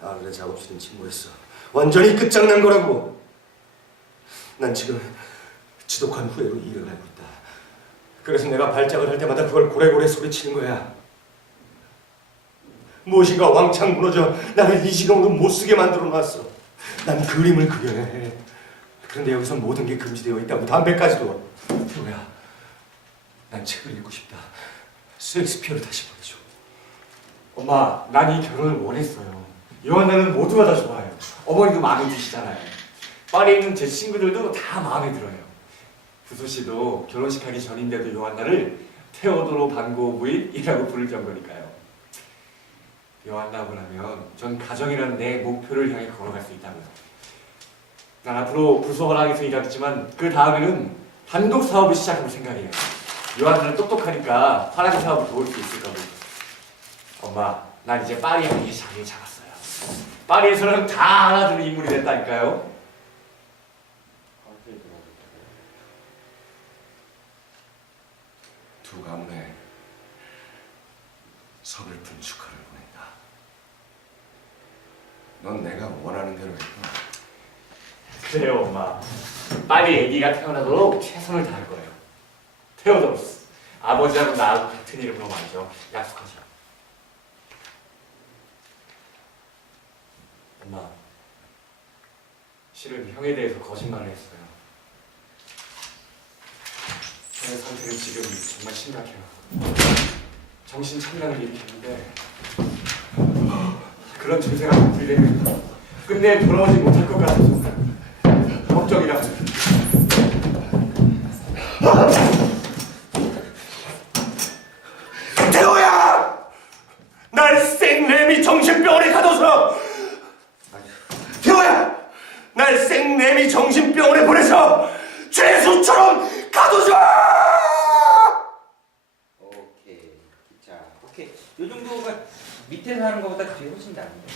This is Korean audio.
아 그래 작업실은 침몰했어. 완전히 끝장난 거라고. 난 지금 지독한 후회로 일을 하고 있다. 그래서 내가 발작을 할 때마다 그걸 고래고래 소리치는 거야. 무엇인가 왕창 무너져 나를 이 지경으로 못 쓰게 만들어 놨어. 난 그림을 그려야 해. 그런데 여기서 모든 게 금지되어 있다고 담배까지도. 태호야, 난 책을 읽고 싶다. 셰익스피어를 다시 보내줘. 엄마, 난 이 결혼을 원했어요. 요한나는 모두가 다 좋아해요. 어머니도 마음에 드시잖아요. 파리에 있는 제 친구들도 다 마음에 들어요. 부소 씨도 결혼식 하기 전인데도 요한나를 테오도로 반고 부인이라고 부를 정도니까요. 요한나고 나면 전 가정이라는 내 목표를 향해 걸어갈 수 있다고요. 난 앞으로 부소 허락에서 일하겠지만 그 다음에는 단독 사업을 시작해볼 생각이에요. 요한나는 똑똑하니까 파라기 사업을 도울 수 있을 거고. 엄마, 난 이제 파리에 가기 자리를 잡았어요. 파리에서는 다 알아주는 인물이 됐다니까요. 두 가문에 서글픈 축하를 보낸다. 넌 내가 원하는 대로 했구나. 그래요, 엄마. 파리 아기가 태어나도록 최선을 다할 거예요. 테오도로스. 아버지하고 나하고 같은 이름으로 말이죠. 약속하죠. 엄마, 실은 형에 대해서 거짓말을 했어요. 형의 상태는 지금 정말 심각해요. 정신 참란을 일으켰는데 그런 증세가 반복되면 끝내 돌아오지 못할 것 같아서 걱정이라. 태호야! 날 생내미 정신병원에 가둬서! 태호야! 날 생내미 정신병원에 보내서 죄수처럼 가둬줘! 오케이. 자, 오케이. 요 정도가 밑에서 하는 것보다 뒤에 훨씬 나은데.